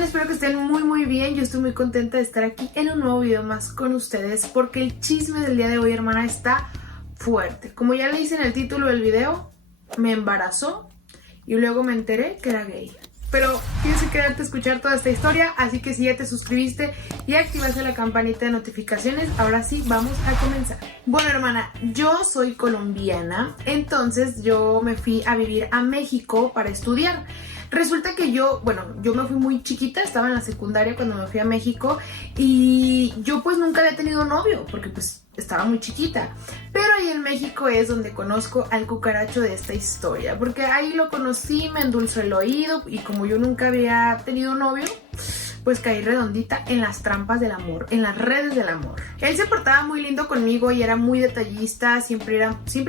están? Espero que estén muy bien. Yo estoy muy contenta de estar aquí en un nuevo video más con ustedes porque el chisme del día de hoy, hermana, está fuerte. Como ya le hice en el título del video, me embarazó y luego me enteré que era gay. Pero tienes que quedarte a escuchar toda esta historia, así que si ya te suscribiste y activaste la campanita de notificaciones, ahora sí vamos a comenzar. Bueno, hermana, yo soy colombiana, entonces yo me fui a vivir a México para estudiar. Resulta que yo me fui muy chiquita, estaba en la secundaria cuando me fui a México y yo pues nunca había tenido novio porque pues estaba muy chiquita. Pero ahí en México es donde conozco al cucaracho de esta historia, porque ahí lo conocí, me endulzó el oído y como yo nunca había tenido novio, pues caí redondita en las trampas del amor, en las redes del amor. Él se portaba muy lindo conmigo y era muy detallista, siempre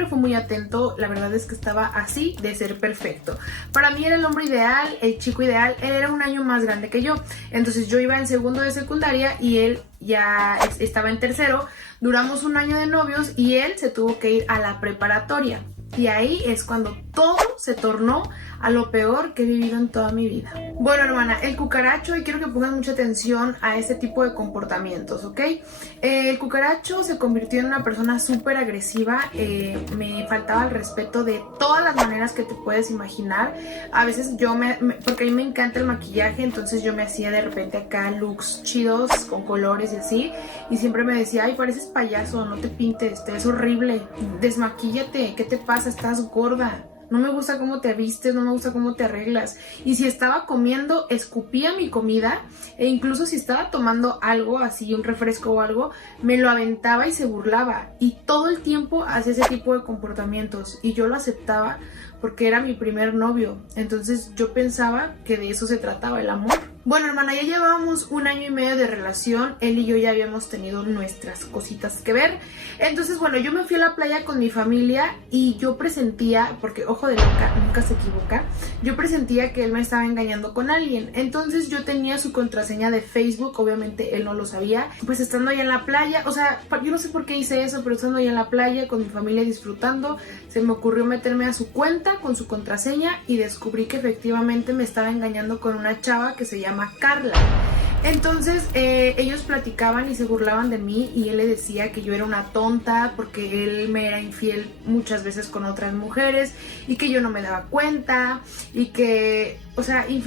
fue muy atento. La verdad es que estaba así de ser perfecto. Para mí era el hombre ideal, el chico ideal. Él era un año más grande que yo, entonces yo iba en segundo de secundaria y él ya estaba en tercero. Duramos un año de novios y él se tuvo que ir a la preparatoria. Y ahí es cuando todo se tornó a lo peor que he vivido en toda mi vida. Bueno, hermana, el cucaracho, y quiero que pongan mucha atención a este tipo de comportamientos, ¿ok? El cucaracho se convirtió en una persona súper agresiva. Me faltaba el respeto de todas las maneras que te puedes imaginar. A veces porque a mí me encanta el maquillaje, entonces yo me hacía de repente acá looks chidos con colores y así. Y siempre me decía, ay, pareces payaso, no te pintes, te ves horrible, desmaquíllate, ¿qué te pasa? Estás gorda. No me gusta cómo te vistes, no me gusta cómo te arreglas. Y si estaba comiendo, escupía mi comida. E incluso si estaba tomando algo, así un refresco o algo, me lo aventaba y se burlaba. Y todo el tiempo hacía ese tipo de comportamientos. Y yo lo aceptaba porque era mi primer novio. Entonces yo pensaba que de eso se trataba el amor. Bueno, hermana, ya llevábamos un año y medio de relación. Él y yo ya habíamos tenido nuestras cositas que ver. Entonces, bueno, yo me fui a la playa con mi familia y yo presentía, porque ojo de loca, nunca se equivoca, yo presentía que él me estaba engañando con alguien. Entonces yo tenía su contraseña de Facebook, obviamente él no lo sabía. Pues estando allá en la playa, o sea, yo no sé por qué hice eso, pero estando allá en la playa con mi familia disfrutando, se me ocurrió meterme a su cuenta con su contraseña y descubrí que efectivamente me estaba engañando con una chava que se llama Carla. Entonces ellos platicaban y se burlaban de mí y él le decía que yo era una tonta porque él me era infiel muchas veces con otras mujeres y que yo no me daba cuenta y que, o sea, y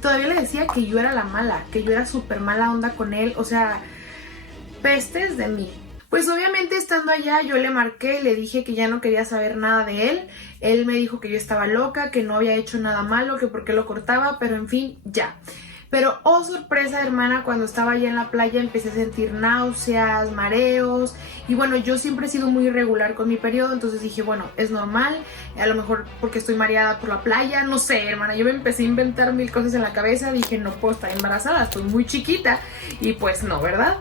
todavía le decía que yo era la mala, que yo era súper mala onda con él, o sea, pestes de mí. Pues obviamente estando allá yo le marqué, le dije que ya no quería saber nada de él. Él me dijo que yo estaba loca, que no había hecho nada malo, que por qué lo cortaba, pero en fin, ya. Pero oh sorpresa, hermana, cuando estaba allá en la playa empecé a sentir náuseas, mareos y bueno, yo siempre he sido muy irregular con mi periodo, entonces dije, bueno, es normal, a lo mejor porque estoy mareada por la playa, no sé, hermana, yo me empecé a inventar mil cosas en la cabeza, dije, no puedo estar embarazada, estoy muy chiquita y pues no, ¿verdad?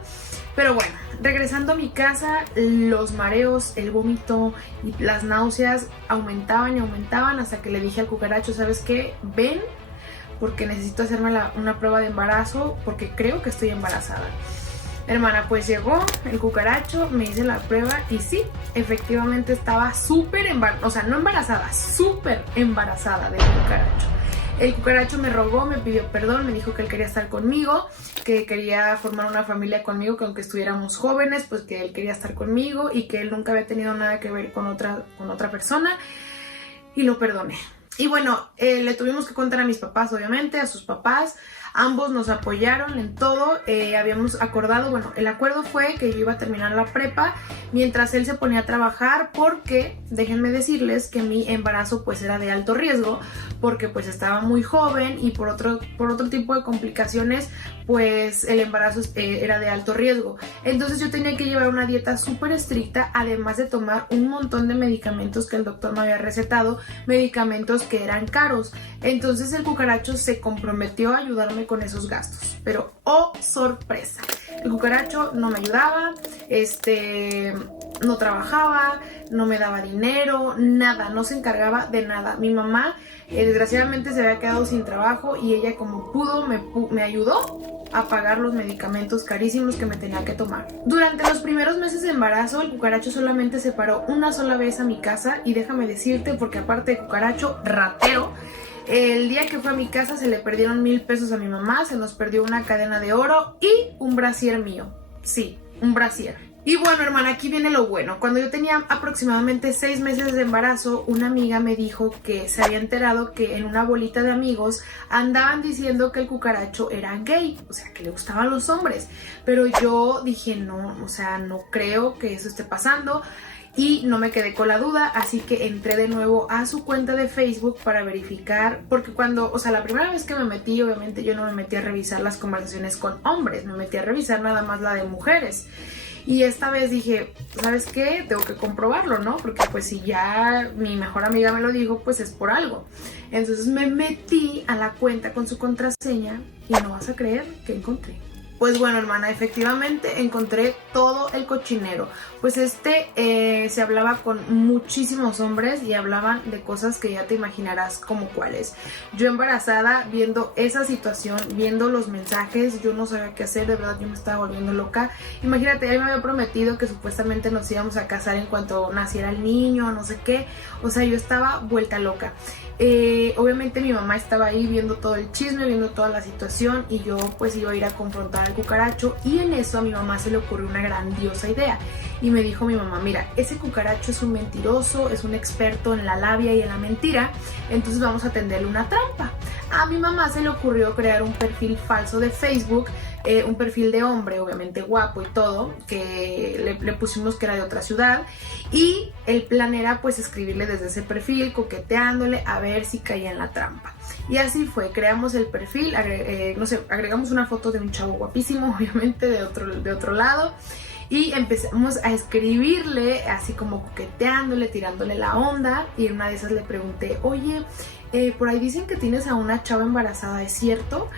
Pero bueno, regresando a mi casa, los mareos, el vómito y las náuseas aumentaban y aumentaban hasta que le dije al cucaracho, ¿sabes qué? Ven, porque necesito hacerme una prueba de embarazo porque creo que estoy embarazada. Hermana, pues llegó el cucaracho, me hice la prueba y sí, efectivamente estaba súper embarazada, o sea, no embarazada, súper embarazada del cucaracho. El cucaracho me rogó, me pidió perdón, me dijo que él quería estar conmigo, que quería formar una familia conmigo, que aunque estuviéramos jóvenes, pues que él quería estar conmigo y que él nunca había tenido nada que ver con otra persona y lo perdoné. Y bueno, le tuvimos que contar a mis papás, obviamente, a sus papás. Ambos nos apoyaron en todo, habíamos acordado, bueno, el acuerdo fue que yo iba a terminar la prepa mientras él se ponía a trabajar porque, déjenme decirles que mi embarazo pues era de alto riesgo porque pues estaba muy joven y por otro tipo de complicaciones pues el embarazo era de alto riesgo. Entonces yo tenía que llevar una dieta súper estricta, además de tomar un montón de medicamentos que el doctor me había recetado, medicamentos que eran caros. Entonces el cucaracho se comprometió a ayudarme con esos gastos, pero oh sorpresa, el cucaracho no me ayudaba, no trabajaba, no me daba dinero, nada, no se encargaba de nada. Mi mamá desgraciadamente se había quedado sin trabajo y ella como pudo me ayudó a pagar los medicamentos carísimos que me tenía que tomar. Durante los primeros meses de embarazo, el cucaracho solamente se paró una sola vez a mi casa y déjame decirte, porque aparte de cucaracho, ratero, El día que fue a mi casa se le perdieron 1000 pesos a mi mamá, se nos perdió una cadena de oro y un brasier mío. Sí, un brasier. Y bueno, hermana, aquí viene lo bueno. Cuando yo tenía aproximadamente 6 meses de embarazo, una amiga me dijo que se había enterado que en una bolita de amigos andaban diciendo que el cucaracho era gay, o sea, que le gustaban los hombres. Pero yo dije, no, o sea, no creo que eso esté pasando. Y no me quedé con la duda, así que entré de nuevo a su cuenta de Facebook para verificar, porque cuando, o sea, la primera vez que me metí, obviamente yo no me metí a revisar las conversaciones con hombres, me metí a revisar nada más la de mujeres. Y esta vez dije, ¿sabes qué? Tengo que comprobarlo, ¿no? Porque pues si ya mi mejor amiga me lo dijo, pues es por algo. Entonces me metí a la cuenta con su contraseña y no vas a creer que encontré. Pues bueno, hermana, efectivamente encontré todo el cochinero. Pues se hablaba con muchísimos hombres y hablaban de cosas que ya te imaginarás como cuáles. Yo embarazada, viendo esa situación, viendo los mensajes, yo no sabía qué hacer, de verdad yo me estaba volviendo loca. Imagínate, él me había prometido que supuestamente nos íbamos a casar en cuanto naciera el niño, no sé qué. O sea, yo estaba vuelta loca. Obviamente mi mamá estaba ahí viendo todo el chisme, viendo toda la situación y yo pues iba a ir a confrontar al cucaracho y en eso a mi mamá se le ocurrió una grandiosa idea y me dijo mi mamá, mira, ese cucaracho es un mentiroso, es un experto en la labia y en la mentira, entonces vamos a tenderle una trampa. A mi mamá se le ocurrió crear un perfil falso de Facebook, un perfil de hombre, obviamente guapo y todo, que le pusimos que era de otra ciudad y el plan era pues escribirle desde ese perfil, coqueteándole a ver si caía en la trampa. Y así fue, creamos el perfil, agregamos una foto de un chavo guapísimo, obviamente de otro lado. Y empezamos a escribirle así como coqueteándole, tirándole la onda. Y en una de esas le pregunté, oye, por ahí dicen que tienes a una chava embarazada, ¿es cierto?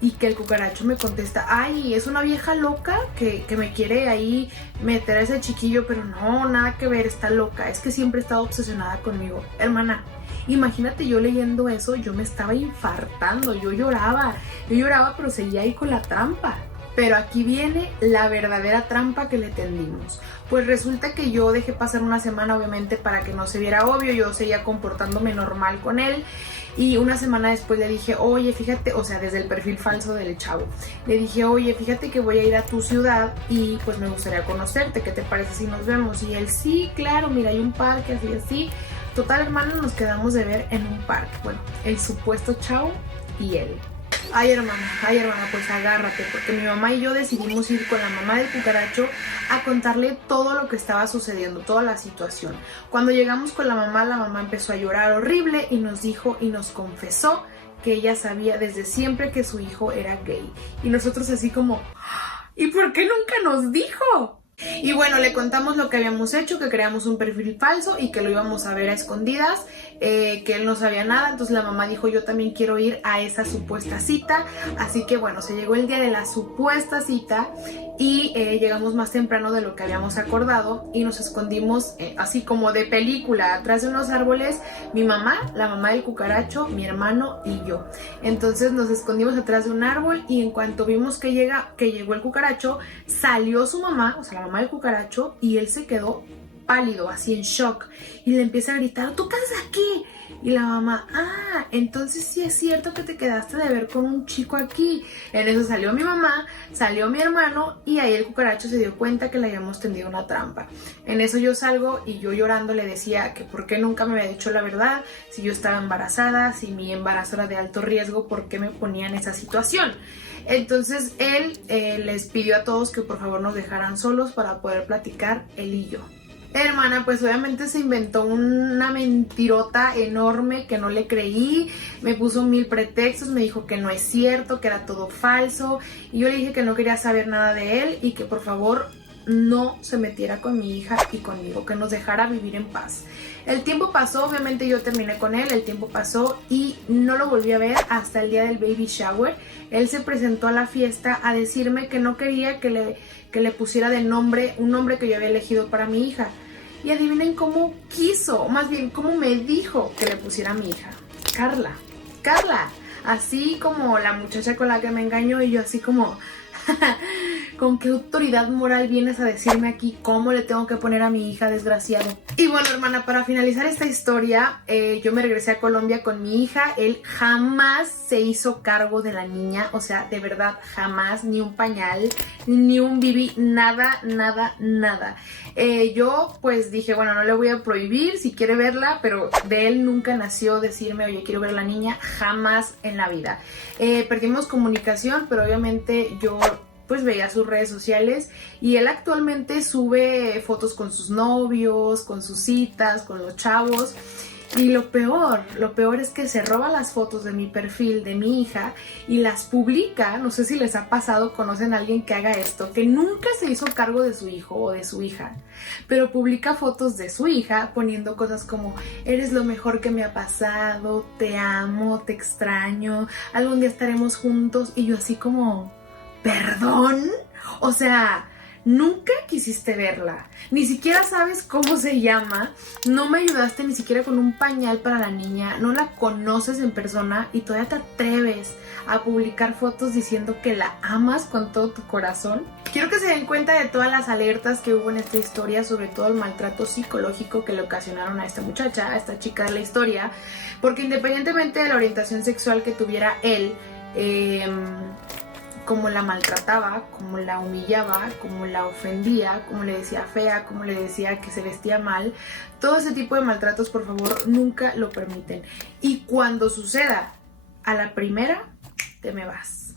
Y que el cucaracho me contesta, ay, es una vieja loca que me quiere ahí meter a ese chiquillo, pero no, nada que ver, está loca, es que siempre he estado obsesionada conmigo. Hermana, imagínate yo leyendo eso, yo me estaba infartando, yo lloraba, pero seguía ahí con la trampa. Pero aquí viene la verdadera trampa que le tendimos. Pues resulta que yo dejé pasar una semana, obviamente, para que no se viera obvio. Yo seguía comportándome normal con él. Y una semana después le dije, oye, fíjate, o sea, desde el perfil falso del chavo. Le dije, oye, fíjate que voy a ir a tu ciudad y pues me gustaría conocerte. ¿Qué te parece si nos vemos? Y él, sí, claro, mira, hay un parque, así, así. Total, hermano, nos quedamos de ver en un parque. Bueno, el supuesto chavo y él. Ay hermana, pues agárrate, porque mi mamá y yo decidimos ir con la mamá del cucaracho a contarle todo lo que estaba sucediendo, toda la situación. Cuando llegamos con la mamá empezó a llorar horrible y nos dijo y nos confesó que ella sabía desde siempre que su hijo era gay. Y nosotros así como, ¿y por qué nunca nos dijo? Y bueno, le contamos lo que habíamos hecho, que creamos un perfil falso y que lo íbamos a ver a escondidas, que él no sabía nada. Entonces la mamá dijo, yo también quiero ir a esa supuesta cita. Así que bueno, se llegó el día de la supuesta cita y llegamos más temprano de lo que habíamos acordado y nos escondimos así como de película, atrás de unos árboles, mi mamá, la mamá del cucaracho, mi hermano y yo. Entonces nos escondimos atrás de un árbol y en cuanto vimos que llegó el cucaracho, salió su mamá, o sea la mamá del cucaracho, y él se quedó pálido, así en shock, y le empieza a gritar, ¿tú qué haces aquí? Y la mamá, entonces sí es cierto que te quedaste de ver con un chico aquí. En eso salió mi mamá, salió mi hermano y ahí el cucaracho se dio cuenta que le habíamos tendido una trampa. En eso yo salgo y yo llorando le decía que por qué nunca me había dicho la verdad, si yo estaba embarazada, si mi embarazo era de alto riesgo, por qué me ponía en esa situación. Entonces él les pidió a todos que por favor nos dejaran solos para poder platicar él y yo. Hermana, pues obviamente se inventó una mentirota enorme que no le creí, me puso 1000 pretextos, me dijo que no es cierto, que era todo falso, y yo le dije que no quería saber nada de él y que por favor no se metiera con mi hija y conmigo, que nos dejara vivir en paz. El tiempo pasó, obviamente yo terminé con él, el tiempo pasó y no lo volví a ver hasta el día del baby shower. Él se presentó a la fiesta a decirme que no quería que le pusiera de nombre un nombre que yo había elegido para mi hija. Y adivinen cómo quiso, más bien cómo me dijo que le pusiera a mi hija. Carla, así como la muchacha con la que me engañó y yo así como ¿Con qué autoridad moral vienes a decirme aquí cómo le tengo que poner a mi hija, desgraciado? Y bueno, hermana, para finalizar esta historia, yo me regresé a Colombia con mi hija. Él jamás se hizo cargo de la niña, o sea, de verdad, jamás, ni un pañal, ni un bibi, nada, nada, nada. Yo pues dije, bueno, no le voy a prohibir si quiere verla, pero de él nunca nació decirme, oye, quiero ver a la niña, jamás en la vida. Perdimos comunicación, pero obviamente yo pues veía sus redes sociales y él actualmente sube fotos con sus novios, con sus citas, con los chavos. Y lo peor es que se roba las fotos de mi perfil de mi hija y las publica. No sé si les ha pasado, conocen a alguien que haga esto, que nunca se hizo cargo de su hijo o de su hija, pero publica fotos de su hija poniendo cosas como: eres lo mejor que me ha pasado, te amo, te extraño, algún día estaremos juntos. Y yo así como, ¿perdón? O sea, nunca quisiste verla, ni siquiera sabes cómo se llama, no me ayudaste ni siquiera con un pañal para la niña, no la conoces en persona y todavía te atreves a publicar fotos diciendo que la amas con todo tu corazón. Quiero que se den cuenta de todas las alertas que hubo en esta historia, sobre todo el maltrato psicológico que le ocasionaron a esta muchacha, a esta chica de la historia, porque independientemente de la orientación sexual que tuviera él, cómo la maltrataba, cómo la humillaba, cómo la ofendía, cómo le decía fea, cómo le decía que se vestía mal. Todo ese tipo de maltratos, por favor, nunca lo permiten. Y cuando suceda, a la primera, te me vas.